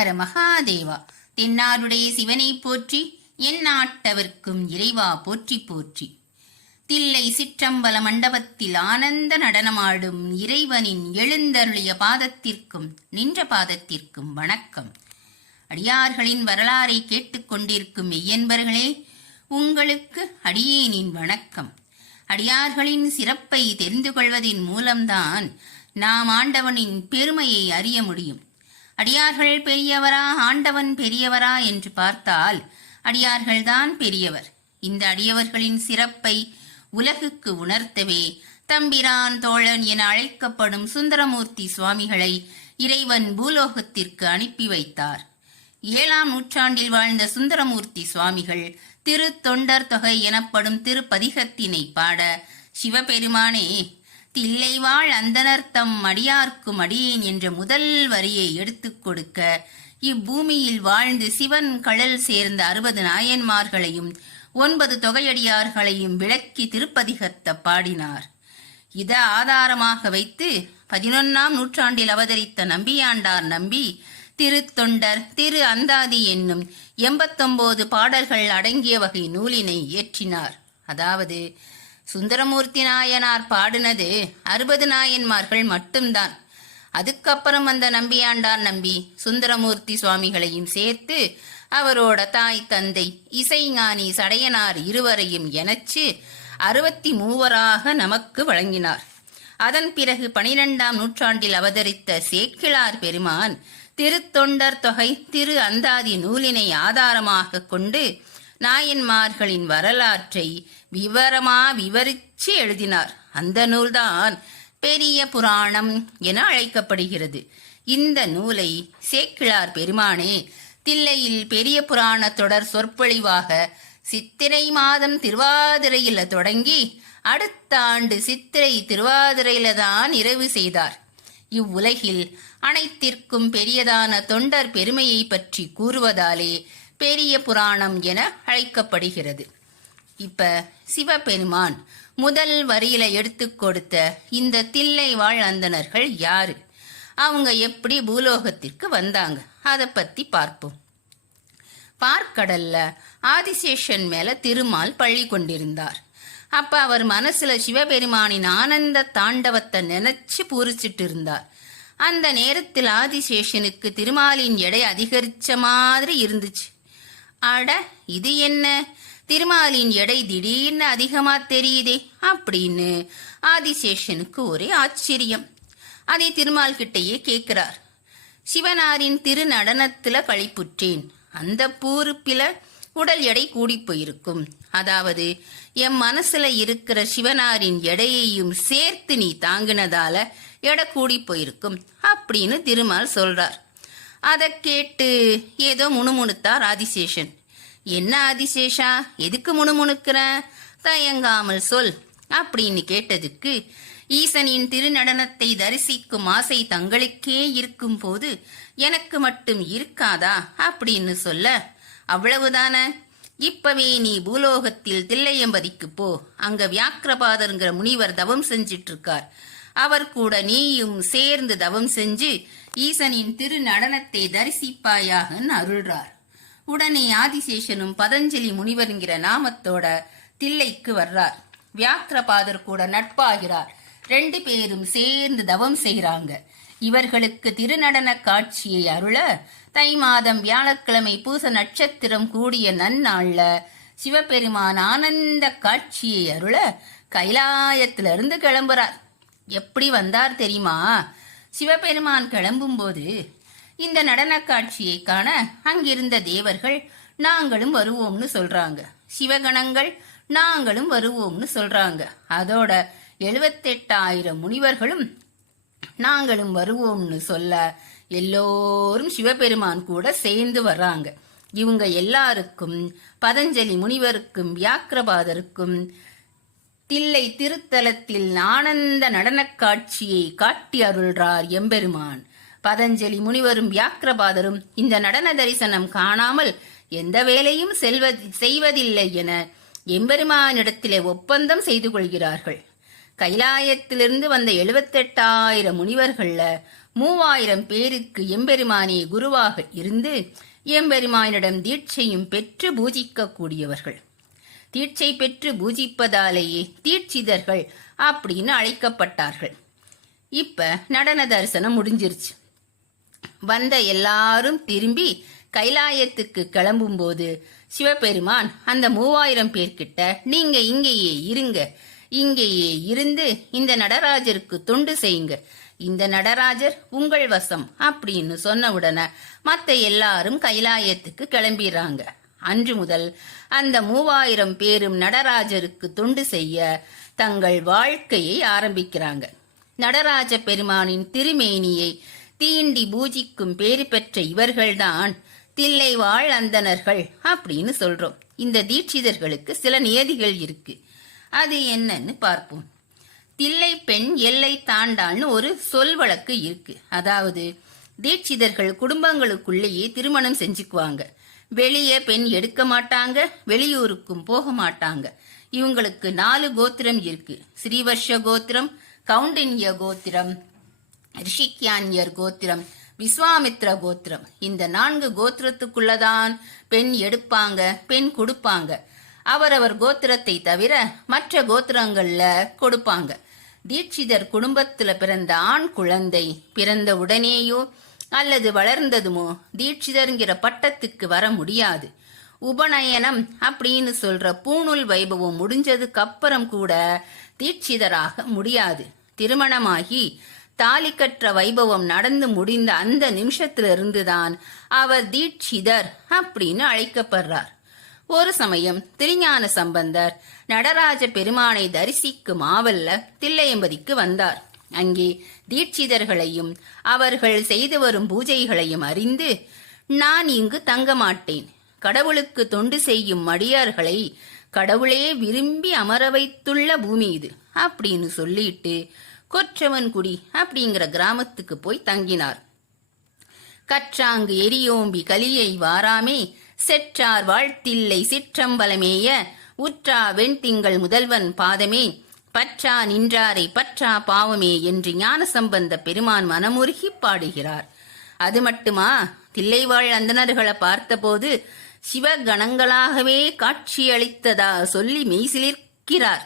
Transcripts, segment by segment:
ஹர மகாதேவா. தென்னாடுடைய சிவனை போற்றி, எந்நாட்டவர்க்கும் இறைவா போற்றி போற்றி. தில்லை சிற்றம்பல மண்டபத்தில் ஆனந்த நடனமாடும் இறைவனின் எழுந்தருளிய பாதத்திற்கும் நின்ற பாதத்திற்கும் வணக்கம். அடியார்களின் வரலாறை கேட்டுக்கொண்டிருக்கும் மெய்யன்பர்களே, உங்களுக்கு அடியேனின் வணக்கம். அடியார்களின் சிறப்பை தெரிந்து கொள்வதின் மூலம்தான் நாம் ஆண்டவனின் பெருமையை அறிய முடியும். அடியார்கள் பெரியவரா, ஆண்டவன் பெரியவரா என்று பார்த்தால் அடியார்கள்தான் பெரியவர். இந்த அடியவர்களின் சிறப்பை உலகுக்கு உணர்த்தவே தம்பிரான் தோழன் என அழைக்கப்படும் சுந்தரமூர்த்தி சுவாமிகளை இறைவன் பூலோகத்திற்கு அனுப்பி வைத்தார். 7ஆம் நூற்றாண்டில் வாழ்ந்த சுந்தரமூர்த்தி சுவாமிகள் திரு தொண்டர் தொகை எனப்படும் திருப்பதிகத்தினை பாட, சிவபெருமானே தில்லை வாழ் அந்தனர்த்தம் அடியார்க்கும் அடியேன் என்ற முதல் வரியை எடுத்துக் கொடுக்க, இப்பூமியில் வாழ்ந்து சிவன் கழல் சேர்ந்த 60 நாயன்மார்களையும் 9 தொகையடியார்களையும் விளக்கி திருப்பதிகத்தை பாடினார். இதை ஆதாரமாக வைத்து 11ஆம் நூற்றாண்டில் அவதரித்த நம்பியாண்டார் நம்பி திருத்தொண்டர் திரு அந்தாதி என்னும் 89 பாடல்கள் அடங்கிய வகை நூலினை இயற்றினார். அதாவது சுந்தரமூர்த்தி நாயனார் பாடினது 60 நாயன்மார்கள் மட்டும்தான். அதுக்கப்புறம் அந்த நம்பியாண்டார் நம்பி சுந்தரமூர்த்தி சுவாமிகளையும் சேர்த்து அவரோட தாய் தந்தை இசைஞானி சடையனார் இருவரையும் இணைச்சு 63 நமக்கு வழங்கினார். அதன் பிறகு 12ஆம் நூற்றாண்டில் அவதரித்த சேக்கிழார் பெருமான் திருத்தொண்டர் தொகை திரு அந்தாதி நூலினை ஆதாரமாக கொண்டு நாயன்மார்களின் வரலாற்றை விவரிச்சு எழுதினார். அந்த நூல்தான் பெரிய புராணம் என அழைக்கப்படுகிறது. இந்த நூலை சேக்கிழார் பெருமானே தில்லையில் பெரிய புராண தொடர் சொற்பொழிவாக சித்திரை மாதம் திருவாதிரையில தொடங்கி அடுத்த ஆண்டு சித்திரை திருவாதிரையில தான் நிறைவு செய்தார். இவ்வுலகில் அனைத்திற்கும் பெரியதான தொண்டர் பெருமையை பற்றி கூறுவதாலே பெரிய புராணம் என அழைக்கப்படுகிறது. இப்ப சிவபெருமான் முதல் வரியில எடுத்து கொடுத்த இந்த தில்லை வாழ் அந்தணர்கள் யாரு, அவங்க எப்படி பூலோகத்திற்கு வந்தாங்க, அதை பத்தி பார்ப்போம். பார்க்கடல்ல ஆதிசேஷன் மேல திருமால் பள்ளி கொண்டிருந்தார். அப்ப அவர் மனசுல சிவபெருமானின் ஆனந்த தாண்டவத்தை நினைச்சு பூரிச்சிட்டு இருந்தார். அந்த நேரத்தில் ஆதிசேஷனுக்கு திருமாலின் எடை அதிகரிச்ச மாதிரி இருந்துச்சு. அட, இது என்ன, திருமாலின் எடை திடீர்னு அதிகமா தெரியுதே அப்படின்னு ஆதிசேஷனுக்கு ஒரே ஆச்சரியம். அதை திருமால் கிட்டையே கேட்கிறார். சிவனாரின் திரு நடனத்துல கழிப்புற்றேன், அந்த பூருப்பில உடல் எடை கூடி போயிருக்கும். அதாவது என் மனசுல இருக்கிற சிவனாரின் எடையையும் சேர்த்து நீ தாங்கினதால எடை கூடி போயிருக்கும் அப்படின்னு திருமால் சொல்றார். அதை கேட்டு ஏதோ முணுமுணுத்தார் ஆதிசேஷன். என்ன ஆதிசேஷா, எதுக்கு முணுமுணுக்கிற, தயங்காமல் சொல் அப்படின்னு கேட்டதுக்கு, ஈசனின் திருநடனத்தை தரிசிக்கும் ஆசை தங்களுக்கே இருக்கும் போது எனக்கு மட்டும் இருக்காதா அப்படின்னு சொல்ல, அவ்வளவுதான, இப்பவே நீ பூலோகத்தில் தில்லையம்பதிக்கு போ, அங்க வியாக்கிரபாதருங்கிற முனிவர் தவம் செஞ்சிட்டு இருக்கார், அவர் கூட நீயும் சேர்ந்து தவம் செஞ்சு ஈசனின் திரு நடனத்தை தரிசிப்பாயாகன்னு அருள்றார். உடனே ஆதிசேஷனும் பதஞ்சலி முனிவர்ங்கிற நாமத்தோட தில்லைக்கு வர்றார். வியாக்கிரபாதர் கூட நட்பாகிறார். 2 பேரும் சேர்ந்து தவம் செய்கிறாங்க. இவர்களுக்கு திருநடன காட்சியை அருள தை மாதம் வியாழக்கிழமை பூச நட்சத்திரம் கூடிய நன்னாள்ல சிவபெருமான் ஆனந்த காட்சியை அருள கைலாயத்திலிருந்து கிளம்புறார். எப்படி வந்தார் தெரியுமா? சிவபெருமான் கிளம்பும் போது இந்த நடன காட்சியை காண அங்கிருந்த தேவர்கள் நாங்களும் வருவோம்னு சொல்றாங்க. சிவகணங்கள் நாங்களும் வருவோம்னு சொல்றாங்க. அதோட 78,000 முனிவர்களும் நாங்களும் வருவோம்னு சொல்ல எல்லோரும் சிவபெருமான் கூட சேர்ந்து வர்றாங்க. இவங்க எல்லாருக்கும், பதஞ்சலி முனிவருக்கும் வியாக்கிரபாதருக்கும் தில்லை திருத்தலத்தில் ஆனந்த நடன காட்சியை காட்டி அருள்றார் எம்பெருமான். பதஞ்சலி முனிவரும் வியாக்கிரபாதரும் இந்த நடன தரிசனம் காணாமல் எந்த வேலையும் செய்வதில்லை என எம்பெருமானிடத்திலே ஒப்பந்தம் செய்து கொள்கிறார்கள். கைலாயத்திலிருந்து வந்த 78,000 முனிவர்கள்ல 3000 பேருக்கு எம்பெருமானே குருவாக இருந்து எம்பெருமானிடம் தீட்சையும் பெற்று பூஜிக்க கூடியவர்கள். தீட்சை பெற்று பூஜிப்பதாலேயே தீட்சிதர்கள் அப்படின்னு அழைக்கப்பட்டார்கள். இப்ப நடன தரிசனம் முடிஞ்சிருச்சு. வந்த எல்லாரும் திரும்பி கைலாயத்துக்கு கிளம்பும்போது சிவபெருமான் அந்த 3000 பேர்கிட்ட, நீங்க இங்கேயே இருங்க, இங்கேயே இருந்து இந்த நடராஜருக்கு தொண்டு செய்யுங்க, இந்த நடராஜர் உங்கள் வசம் அப்படின்னு சொன்ன உடனே மத்த எல்லாரும் கைலாயத்துக்கு கிளம்பிடுறாங்க. அன்று முதல் அந்த 3000 பேரும் நடராஜருக்கு தொண்டு செய்ய தங்கள் வாழ்க்கையை ஆரம்பிக்கிறாங்க. நடராஜ பெருமானின் திருமேனியை தீண்டி பூஜிக்கும் பேறு பெற்ற இவர்கள்தான் தில்லைவாழ் அந்தணர்கள் அப்படின்னு சொல்றோம். இந்த தீட்சிதர்களுக்கு சில நியதிகள் இருக்கு. அது என்னன்னு பார்ப்போம். தில்லை பெண் எல்லை தாண்டான்னு ஒரு சொல் வழக்கு இருக்கு. அதாவது தீட்சிதர்கள் குடும்பங்களுக்குள்ளேயே திருமணம் செஞ்சுக்குவாங்க. வெளியே பெண் எடுக்க மாட்டாங்க, வெளியூருக்கும் போக மாட்டாங்க. இவங்களுக்கு 4 கோத்திரம் இருக்கு. ஸ்ரீவர்ஷ கோத்திரம், கவுண்டின்ய கோத்திரம், ரிஷிக்யான்யர் கோத்திரம், விஸ்வாமித்ர கோத்திரம். இந்த 4 கோத்திரத்துக்குள்ளதான் பெண் எடுப்பாங்க, பெண் கொடுப்பாங்க. அவரவர் கோத்திரத்தை தவிர மற்ற கோத்திரங்கள்ல கொடுப்பாங்க. தீட்சிதர் குடும்பத்துல பிறந்த ஆண் குழந்தை பிறந்த உடனேயோ அல்லது வளர்ந்ததுமோ தீட்சிதர்ங்கிற பட்டத்துக்கு வர முடியாது. உபநயனம் அப்படின்னு சொல்ற பூணூல் வைபவம் முடிஞ்சதுக்கு அப்புறம் கூட தீட்சிதராக முடியாது. திருமணமாகி தாலி கற்ற வைபவம் நடந்து முடிந்த அந்த நிமிஷத்திலிருந்துதான் அவர் தீட்சிதர் அப்படின்னு அழைக்கப்படுறார். ஒரு சமயம் திருஞான சம்பந்தர் நடராஜ பெருமானை தரிசிக்கும் ஆவல்ல தில்லையம்பதிக்கு வந்தார். அங்கே தீட்சிதர்களையும் அவர்கள் செய்து வரும் பூஜைகளையும் அறிந்து, நான் இங்கு தங்க மாட்டேன், கடவுளுக்கு தொண்டு செய்யும் மடியார்களை கடவுளே விரும்பி அமர வைத்துள்ள பூமி இது அப்படின்னு சொல்லிட்டு கொற்றவன்குடி அப்படிங்கிற கிராமத்துக்கு போய் தங்கினார். கற்றாங்கு எரியோம்பி கலியை வாராமே, செற்றார் வாழ்த்தில்லை சிற்றம்பலமேய, உற்றா வெண்திங்கள் முதல்வன் பாதமே, பற்றா நின்றாரை பற்றா பாவமே என்று ஞானசம்பந்த பெருமான் மனமுருகி பாடுகிறார். அது மட்டுமா, தில்லைவாழ் அந்தணர்களை பார்த்தபோது சிவகணங்களாகவே காட்சியளித்ததா சொல்லி மெய்சிலிர்க்கிறார்.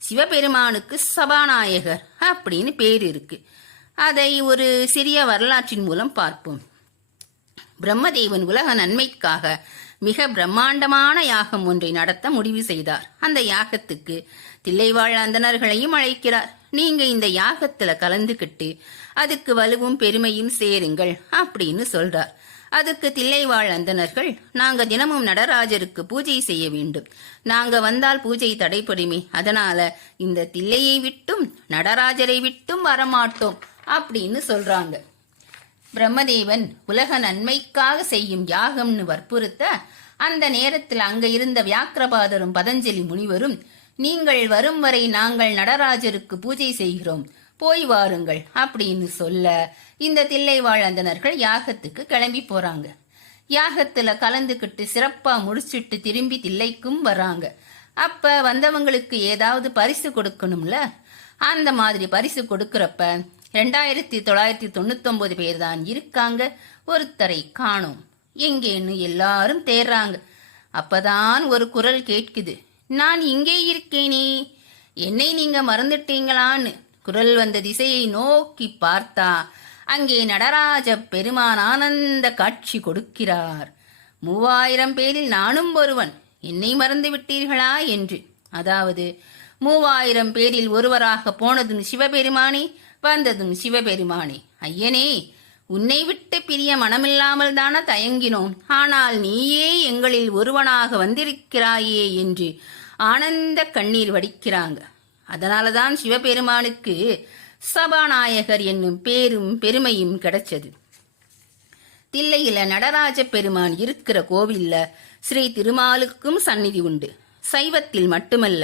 சிவபெருமானுக்கு சபாநாயகர் அப்படின்னு பேர் இருக்கு. அதை ஒரு சிறிய வரலாற்றின் மூலம் பார்ப்போம். பிரம்மதேவன் உலக நன்மைக்காக மிக பிரம்மாண்டமான யாகம் ஒன்றை நடத்த முடிவு செய்தார். அந்த யாகத்துக்கு தில்லைவாழ் அந்தணர்களையும் அழைக்கிறார். நீங்க இந்த யாகத்துல கலந்துகிட்டு அதுக்கு வலுவும் பெருமையும் சேருங்கள் அப்படின்னு சொல்றார். அதுக்கு தில்லைவாழ் அந்தணர்கள், நாங்க தினமும் நடராஜருக்கு பூஜை செய்ய வேண்டும், நாங்க வந்தால் பூஜை தடைப்படுமே, அதனால இந்த தில்லையை விட்டும் நடராஜரை விட்டும் வரமாட்டோம் அப்படின்னு சொல்றாங்க. பிரம்மதேவன் உலக நன்மைக்காக செய்யும் யாகம்னு வற்புறுத்த, அந்த நேரத்தில் அங்க இருந்த வியாக்கிரபாதரும் பதஞ்சலி முனிவரும், நீங்கள் வரும் வரை நாங்கள் நடராஜருக்கு பூஜை செய்கிறோம், போய் வாருங்கள் அப்படின்னு சொல்ல இந்த தில்லைவாழ் அந்தணர்கள் யாகத்துக்கு கிளம்பி போறாங்க. யாகத்துல கலந்துக்கிட்டு சிறப்பா முடிச்சுட்டு திரும்பி தில்லைக்கும் வராங்க. அப்ப வந்தவங்களுக்கு ஏதாவது பரிசு கொடுக்கணும்ல, அந்த மாதிரி பரிசு கொடுக்கறப்ப 2999 பேர் தான் இருக்காங்க, ஒருத்தரை காணோம். எங்கேன்னு எல்லாரும் தேடுறாங்க. அப்பதான் ஒரு குரல் கேட்குது, நான் இங்கே இருக்கேனே, என்னை நீங்க மறந்துட்டீங்களான்னு. குரல் வந்த திசையை நோக்கி பார்த்தா அங்கே நடராஜ பெருமான் ஆனந்த காட்சி கொடுக்கிறார். 3000 பேரில் நானும் ஒருவன், என்னை மறந்து விட்டீர்களா என்று. அதாவது 3000 பேரில் ஒருவராக போனதும் சிவபெருமானே, வந்ததும் சிவபெருமானே. ஐயனே, உன்னை விட்டு பிரிய மனமில்லாமல் தானே தயங்கினோம், ஆனால் நீயே எங்களில் ஒருவனாக வந்திருக்கிறாயே என்று ஆனந்த கண்ணீர் வடிக்கிறாங்க. அதனாலதான் சிவபெருமானுக்கு சபாநாயகர் என்னும் பேரும் பெருமையும் கிடைச்சது. தில்லையில நடராஜ பெருமான் இருக்கிற கோவில்ல ஸ்ரீ திருமாலுக்கும் சந்நிதி உண்டு. சைவத்தில் மட்டுமல்ல,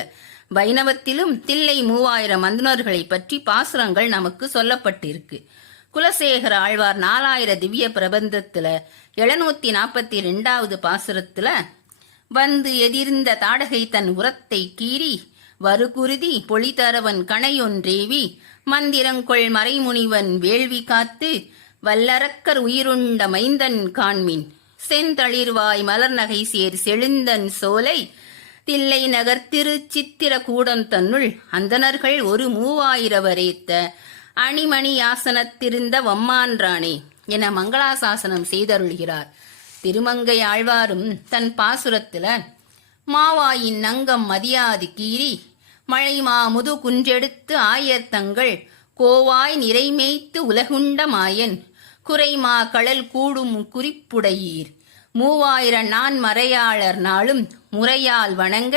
வைணவத்திலும் தில்லை 3000 அந்தணர்களை பற்றி பாசுரங்கள் நமக்கு சொல்லப்பட்டிருக்கு. குலசேகர ஆழ்வார் 4000 திவ்ய பிரபந்தத்துல 742வது பாசுரத்துல, வந்து எதிர்ந்த தாடகை தன் உரத்தை கீறி வருகுருதி பொழிதரவன் கணையொன்றேவி மந்திரங்கொள் மறைமுனிவன் வேள்வி காத்து வல்லரக்கர் உயிருண்ட மைந்தன் காண்மின் செந்தளிர்வாய் மலர்நகை சேர் செழுந்தன் சோலை தில்லை நகர் திருச்சித்திர கூடம் தன்னுள் அந்தணர்கள் ஒரு 3000 வரேத்த அணிமணி யாசனத்திருந்த வம்மான்றானே என மங்களாசாசனம் செய்தருள்கிறார். திருமங்கை ஆழ்வாரும் தன் பாசுரத்துல மாவாயின் நங்கம் மதியாது கீறி மழைமா முது குன்றெடுத்து ஆயர்த்தங்கள் கோவாய் நிறைமேய்த்து உலகுண்ட மாயன் குறைமா கடல் கூடும் குறிப்புடையீர் 3000 நான் மறையாளர் நாளும் முறையால் வணங்க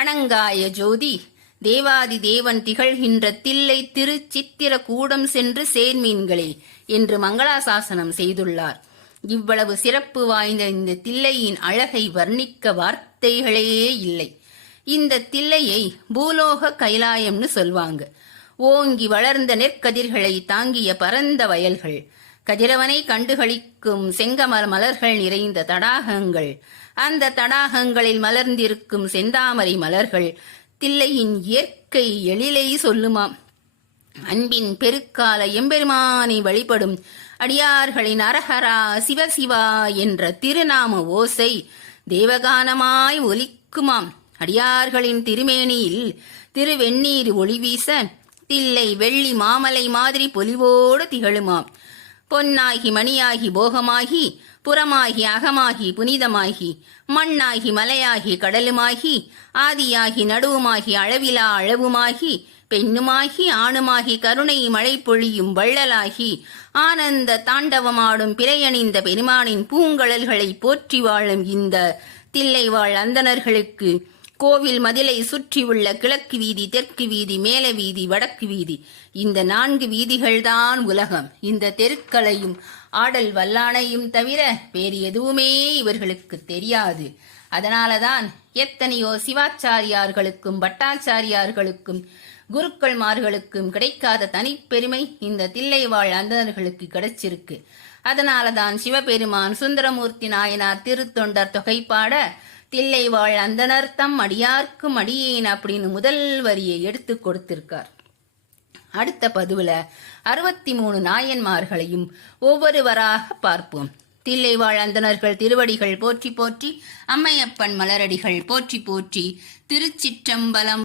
அணங்காய ஜோதி தேவாதி தேவன் திகழ்கின்ற தில்லை திருச்சித்திர கூடம் சென்று சேர்மீன்களே என்று மங்களாசாசனம் செய்துள்ளார். இவ்வளவு சிறப்பு வாய்ந்த இந்த தில்லையின் அழகை வர்ணிக்க வார்த்தைகளே இல்லை. இந்த தில்லையை பூலோக கைலாயம்னு சொல்வாங்க. ஓங்கி வளர்ந்த நெற்கதிர்களை தாங்கிய பரந்த வயல்கள், கதிரவனை கண்டுகளிக்கும் செங்கமர மலர்கள் நிறைந்த தடாகங்கள், அந்த தடாகங்களில் மலர்ந்திருக்கும் செந்தாமரை மலர்கள் தில்லையின் இயற்கை எழிலை சொல்லுமாம். அன்பின் பெருக்கால எம்பெருமானை வழிபடும் அடியார்களின் அரஹரா சிவசிவா என்ற திருநாம ஓசை தேவகானமாய் ஒலிக்குமாம். அடியார்களின் திருமேனியில் திருவெண்ணீர் ஒளி வீச தில்லை வெள்ளி மாமலை மாதிரி பொலிவோடு திகழுமாம். பொன்னாகி மணியாகி போகமாகி புறமாகி அகமாகி புனிதமாகி மண்ணாகி மலையாகி கடலுமாகி ஆதியாகி நடுவுமாகி அளவிலா அளவுமாகி பெண்ணுமாகி ஆணுமாகி கருணை மழை பொழியும் வள்ளலாகி ஆனந்த தாண்டவமாடும் பிறையணிந்த பெருமானின் பூங்கழல்களை போற்றி வாழும் இந்த தில்லை வாழ் அந்தணர்களுக்கு கோவில் மதிலை சுற்றியுள்ள கிழக்கு வீதி, தெற்கு வீதி, மேல வீதி, வடக்கு வீதி, இந்த 4 வீதிகள்தான் உலகம். இந்த தெருக்களையும் ஆடல் வல்லானையும் தவிர வேறு எதுவுமே இவர்களுக்கு தெரியாது. அதனாலதான் எத்தனையோ சிவாச்சாரியார்களுக்கும் பட்டாச்சாரியார்களுக்கும் குருக்கள்மார்களுக்கும் கிடைக்காத தனிப்பெருமை இந்த தில்லை வாழ் அந்தணர்களுக்கு கிடைச்சிருக்கு. அதனாலதான் சிவபெருமான் சுந்தரமூர்த்தி நாயனார் திருத்தொண்டர் தொகைப்பாட தில்லை வாழ் அந்தணர் தம் அடியார்க்கும் அடியேன் அப்படின்னு முதல் வரியை எடுத்து கொடுத்திருக்கார். அடுத்த பதுவுல 63 நாயன்மார்களையும் ஒவ்வொருவராக பார்ப்போம். தில்லை வாழ் அந்தணர்கள் திருவடிகள் போற்றி போற்றி, அம்மையப்பன் மலரடிகள் போற்றி போற்றி, திருச்சிற்றம்பலம்.